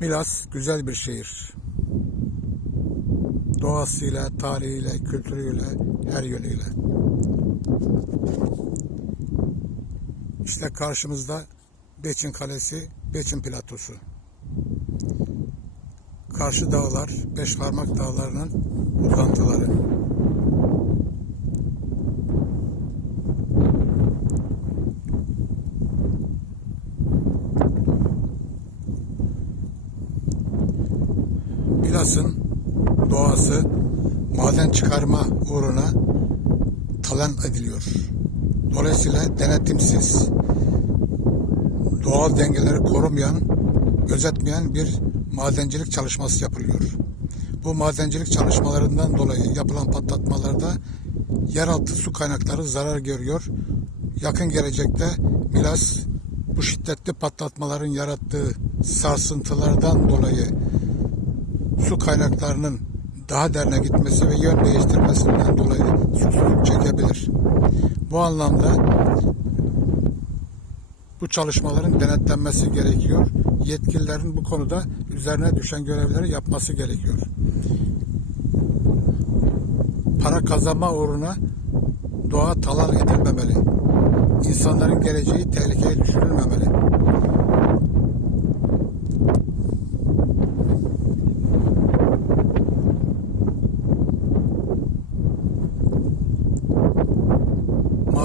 Milas güzel bir şehir. Doğasıyla, tarihiyle, kültürüyle, her yönüyle. İşte karşımızda Beçin Kalesi, Beçin Platosu. Karşı dağlar, Beşparmak Dağları'nın uzantıları. Milas'ın doğası maden çıkarma uğruna talan ediliyor. Dolayısıyla denetimsiz, doğal dengeleri korumayan, gözetmeyen bir madencilik çalışması yapılıyor. Bu madencilik çalışmalarından dolayı yapılan patlatmalarda yeraltı su kaynakları zarar görüyor. Yakın gelecekte Milas bu şiddetli patlatmaların yarattığı sarsıntılardan dolayı su kaynaklarının daha derine gitmesi ve yön değiştirmesinden dolayı susuzluk çekebilir. Bu anlamda bu çalışmaların denetlenmesi gerekiyor. Yetkililerin bu konuda üzerine düşen görevleri yapması gerekiyor. Para kazanma uğruna doğa talan edilmemeli. İnsanların geleceği tehlikeye düşürülmemeli.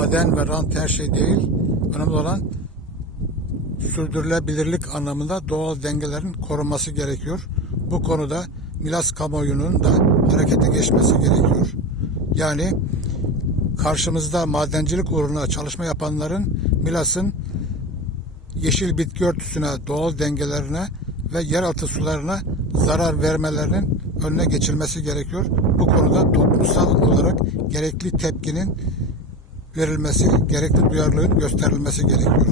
Maden ve rant her şey değil. Önemli olan sürdürülebilirlik anlamında doğal dengelerin korunması gerekiyor. Bu konuda Milas kamuoyunun da harekete geçmesi gerekiyor. Yani karşımızda madencilik uğruna çalışma yapanların Milas'ın yeşil bitki örtüsüne, doğal dengelerine ve yeraltı sularına zarar vermelerinin önüne geçilmesi gerekiyor. Bu konuda toplumsal olarak gerekli tepkinin verilmesi, gerekli duyarlılığın gösterilmesi gerekiyor.